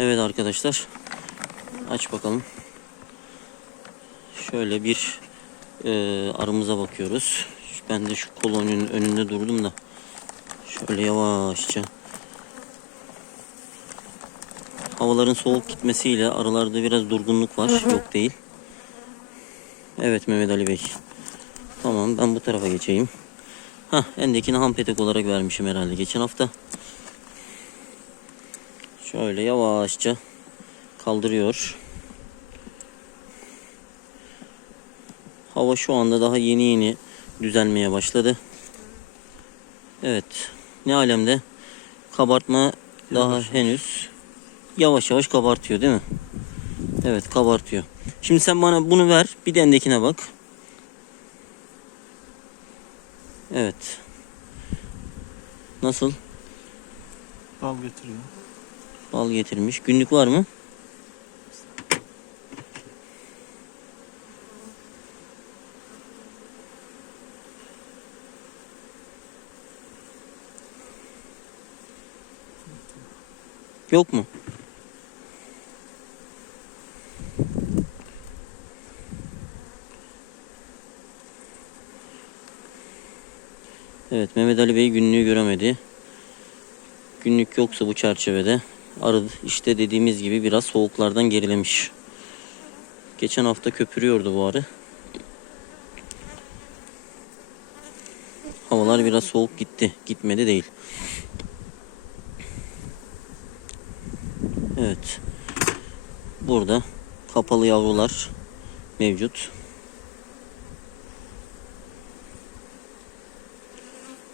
Evet arkadaşlar. Aç bakalım. Şöyle bir e, arımıza bakıyoruz. Ben de şu koloninin önünde durdum da. Şöyle yavaşça. Havaların soğuk gitmesiyle arılarda biraz durgunluk var. Yok değil. Evet Mehmet Ali Bey. Tamam ben bu tarafa geçeyim. Hah endekini ham petek olarak vermişim herhalde geçen hafta. Şöyle yavaşça kaldırıyor. Hava şu anda daha yeni yeni düzelmeye başladı. Evet. Ne alemde? Kabartma daha henüz yavaş yavaş kabartıyor değil mi? Evet kabartıyor. Şimdi sen bana bunu ver. Bir de endekine bak. Evet. Nasıl? Bal getiriyor. Bal getirmiş. Günlük var mı? Yok mu? Evet Mehmet Ali Bey günlüğü göremedi. Günlük yoksa bu çerçevede arı işte dediğimiz gibi biraz soğuklardan gerilemiş. Geçen hafta köpürüyordu bu arı. Havalar biraz soğuk gitti. Gitmedi değil. Evet. Burada kapalı yavrular mevcut.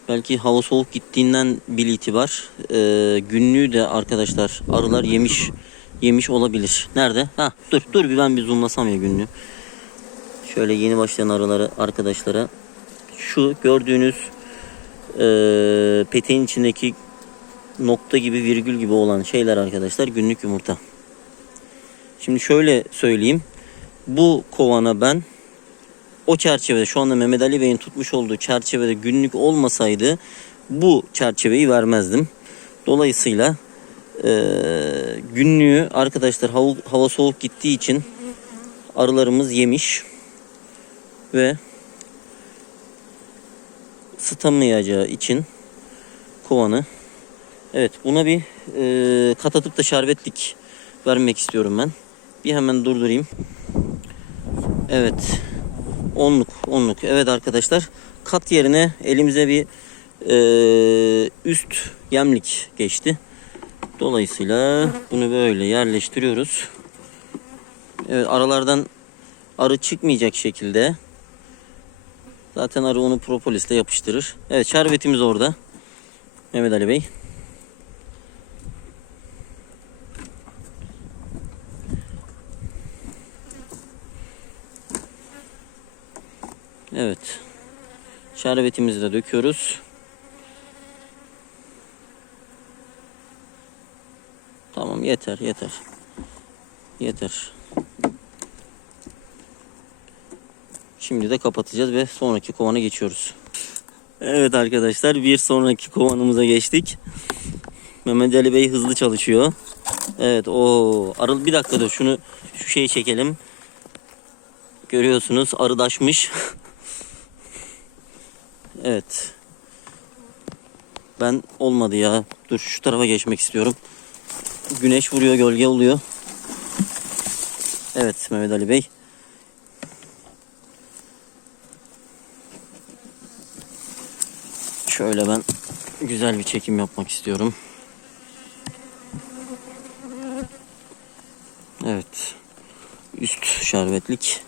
Belki hava soğuk gittiğinden bir itibar e, günlüğü de arkadaşlar arılar yemiş yemiş olabilir. Nerede? Ha dur dur bir ben bir zoomlasam ya günlüğü. Şöyle yeni başlayan arıları arkadaşlara şu gördüğünüz e, peteğin içindeki nokta gibi virgül gibi olan şeyler arkadaşlar günlük yumurta. Şimdi şöyle söyleyeyim. Bu kovana ben o çerçevede şu anda Mehmet Ali Bey'in tutmuş olduğu çerçevede günlük olmasaydı bu çerçeveyi vermezdim. Dolayısıyla eee, günlüğü arkadaşlar hava, hava soğuk gittiği için arılarımız yemiş ve ısıtamayacağı için kovanı evet buna bir eee kat da şerbetlik vermek istiyorum ben. Bir hemen durdurayım. Evet. Onluk, onluk. Evet arkadaşlar. Kat yerine elimize bir e, üst yemlik geçti. Dolayısıyla bunu böyle yerleştiriyoruz. Evet aralardan arı çıkmayacak şekilde. Zaten arı onu propolisle yapıştırır. Evet şerbetimiz orada. Mehmet Ali Bey. Evet. Şerbetimizi de döküyoruz. Tamam yeter yeter. Yeter. Şimdi de kapatacağız ve sonraki kovana geçiyoruz. Evet arkadaşlar bir sonraki kovanımıza geçtik. Mehmet Ali Bey hızlı çalışıyor. Evet o arıl bir dakika dur şunu şu şeyi çekelim. Görüyorsunuz arıdaşmış. Evet. Ben olmadı ya. Dur şu tarafa geçmek istiyorum. Güneş vuruyor, gölge oluyor. Evet Mehmet Ali Bey. Şöyle ben güzel bir çekim yapmak istiyorum. Evet. Üst şerbetlik.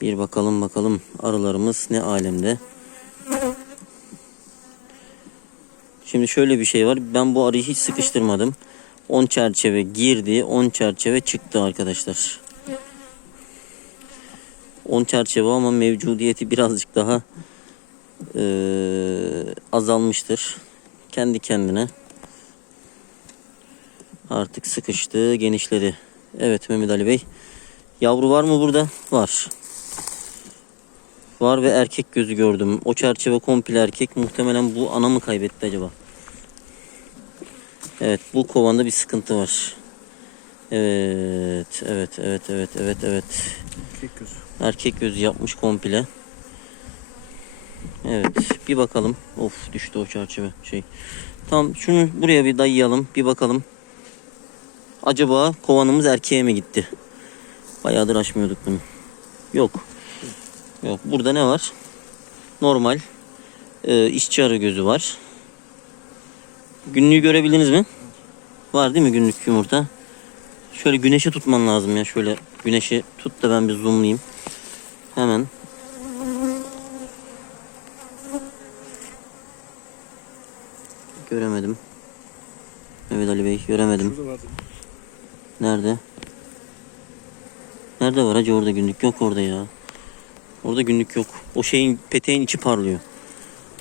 Bir bakalım bakalım arılarımız ne alemde. Şimdi şöyle bir şey var. Ben bu arıyı hiç sıkıştırmadım. 10 çerçeve girdi, 10 çerçeve çıktı arkadaşlar. 10 çerçeve ama mevcudiyeti birazcık daha eee, azalmıştır. Kendi kendine artık sıkıştı, genişledi. Evet Mehmet Ali Bey. Yavru var mı burada? Var. Var ve erkek gözü gördüm. O çerçeve komple erkek. Muhtemelen bu ana mı kaybetti acaba? Evet bu kovanda bir sıkıntı var. Evet, evet, evet, evet, evet, evet. Erkek gözü. Erkek gözü yapmış komple. Evet bir bakalım. Of düştü o çerçeve şey. Tamam şunu buraya bir dayayalım. Bir bakalım. Acaba kovanımız erkeğe mi gitti? Bayağıdır açmıyorduk bunu. Yok. Yok. Burada ne var? Normal. Ee, işçi arı gözü var. Günlüğü görebildiniz mi? Var değil mi günlük yumurta? Şöyle güneşe tutman lazım ya. Şöyle güneşe tut da ben bir zoomlayayım. Hemen. Göremedim. Mehmet Ali Bey göremedim. Nerede? Nerede var acı orada günlük yok orada ya. Orada günlük yok. O şeyin peteğin içi parlıyor.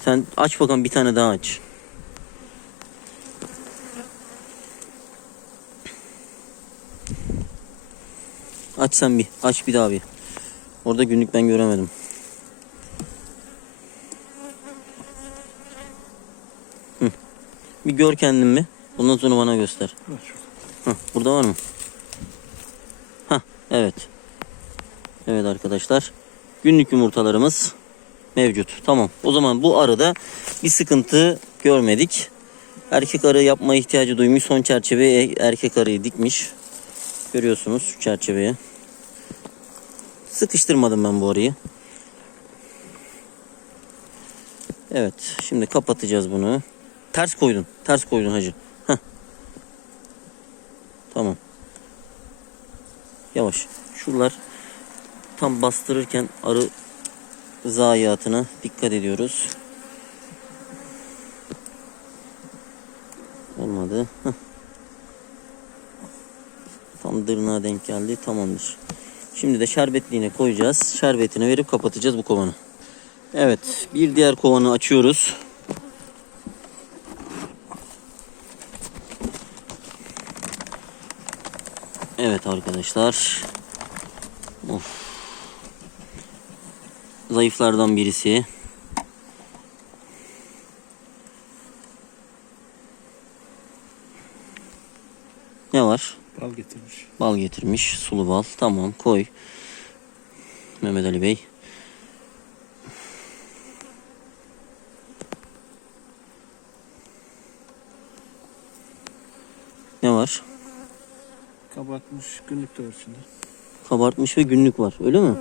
Sen aç bakalım bir tane daha aç. Aç sen bir. Aç bir daha bir. Orada günlük ben göremedim. Hı. Bir gör kendin mi? Ondan sonra bana göster. Hah, burada var mı? Hah, evet. Evet arkadaşlar. Günlük yumurtalarımız mevcut. Tamam. O zaman bu arada bir sıkıntı görmedik. Erkek arı yapma ihtiyacı duymuş. Son çerçeveye erkek arıyı dikmiş. Görüyorsunuz çerçeveye. Sıkıştırmadım ben bu arıyı. Evet. Şimdi kapatacağız bunu. Ters koydun. Ters koydun hacı. Heh. Tamam. Yavaş. Şuralar tam bastırırken arı zayiatına dikkat ediyoruz. Olmadı. Heh. Tam dırnağa denk geldi. Tamamdır. Şimdi de şerbetliğine koyacağız. Şerbetini verip kapatacağız bu kovanı. Evet. Bir diğer kovanı açıyoruz. Evet arkadaşlar. Of. Zayıflardan birisi. Ne var? Bal getirmiş. Bal getirmiş. Sulu bal. Tamam koy. Mehmet Ali Bey. Ne var? Kabartmış. Günlük de var içinde. Kabartmış ve günlük var. Öyle mi?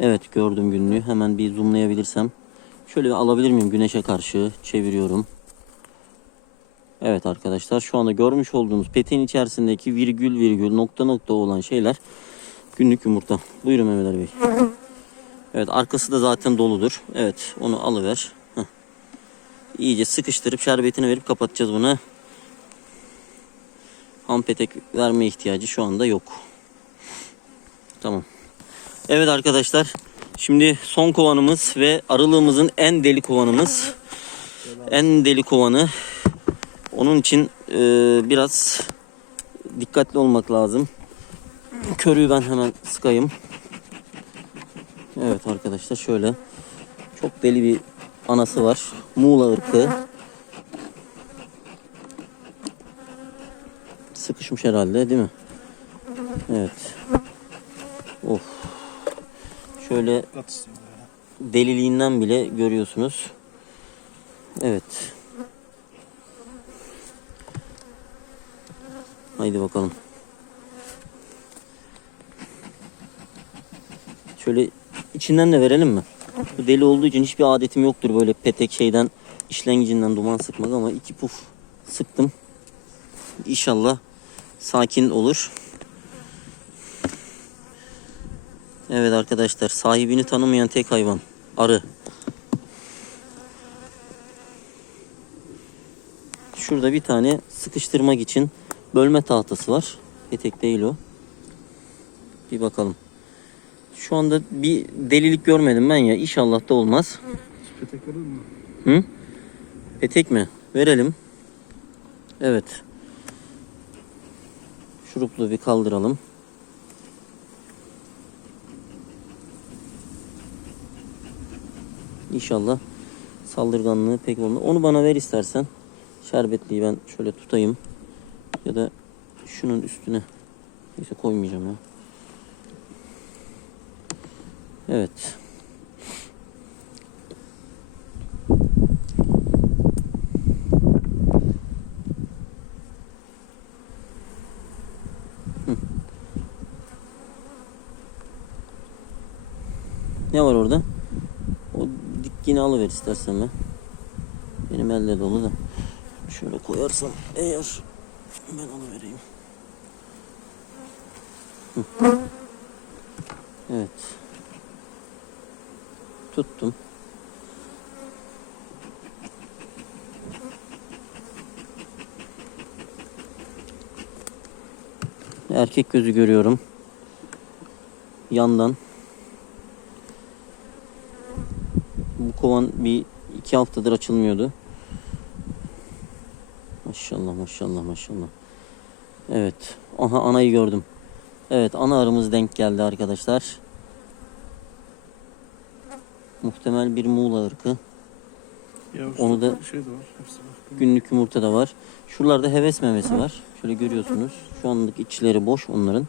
Evet gördüm günlüğü. Hemen bir zoomlayabilirsem. Şöyle bir alabilir miyim güneşe karşı? Çeviriyorum. Evet arkadaşlar şu anda görmüş olduğunuz peteğin içerisindeki virgül virgül nokta nokta olan şeyler günlük yumurta. Buyurun Mehmet Ali Bey. Evet arkası da zaten doludur. Evet onu alıver. Heh. İyice sıkıştırıp şerbetini verip kapatacağız bunu. Ham petek verme ihtiyacı şu anda yok. Tamam. Evet arkadaşlar. Şimdi son kovanımız ve arılığımızın en deli kovanımız. En deli kovanı. Onun için e, biraz dikkatli olmak lazım. Körüğü ben hemen sıkayım. Evet arkadaşlar şöyle. Çok deli bir anası var. Muğla ırkı. Sıkışmış herhalde değil mi? Evet. Of. Şöyle deliliğinden bile görüyorsunuz. Evet. Haydi bakalım. Şöyle içinden de verelim mi? Bu deli olduğu için hiçbir adetim yoktur böyle petek şeyden işlengicinden duman sıkmak ama iki puf sıktım. İnşallah sakin olur. Evet arkadaşlar sahibini tanımayan tek hayvan arı. Şurada bir tane sıkıştırmak için bölme tahtası var. Petek değil o. Bir bakalım. Şu anda bir delilik görmedim ben ya. İnşallah da olmaz. Petek verir mi? Hı? Petek mi? Verelim. Evet. Şuruplu bir kaldıralım. İnşallah saldırganlığı pek olmaz. Onu bana ver istersen. Şerbetliyi ben şöyle tutayım. Ya da şunun üstüne. Neyse koymayacağım ya. Evet. Ne var orada? Dikini alıver istersen ben. Benim elde dolu da. Şöyle koyarsam eğer ben alıvereyim. Hı. Evet. Tuttum. Erkek gözü görüyorum. Yandan. Bu kovan bir iki haftadır açılmıyordu. Maşallah maşallah maşallah. Evet. Aha anayı gördüm. Evet ana arımız denk geldi arkadaşlar. Muhtemel bir Muğla ırkı. Yavrusu Onu da- şey de var. Hepsi var. Günlük yumurta da var. Şuralarda heves memesi var. Şöyle görüyorsunuz. Şu anlık içleri boş onların.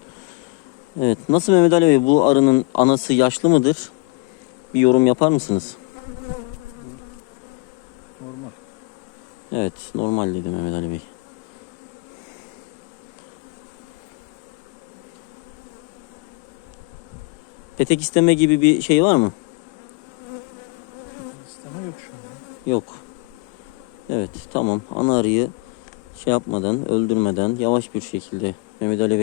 Evet. Nasıl Mehmet Ali Bey bu arının anası yaşlı mıdır? Bir yorum yapar mısınız? Normal. Evet. Normal dedi Mehmet Ali Bey. Petek isteme gibi bir şey var mı? İsteme yok şu anda. Yok. Evet tamam ana arıyı şey yapmadan öldürmeden yavaş bir şekilde Mehmet Ali Bey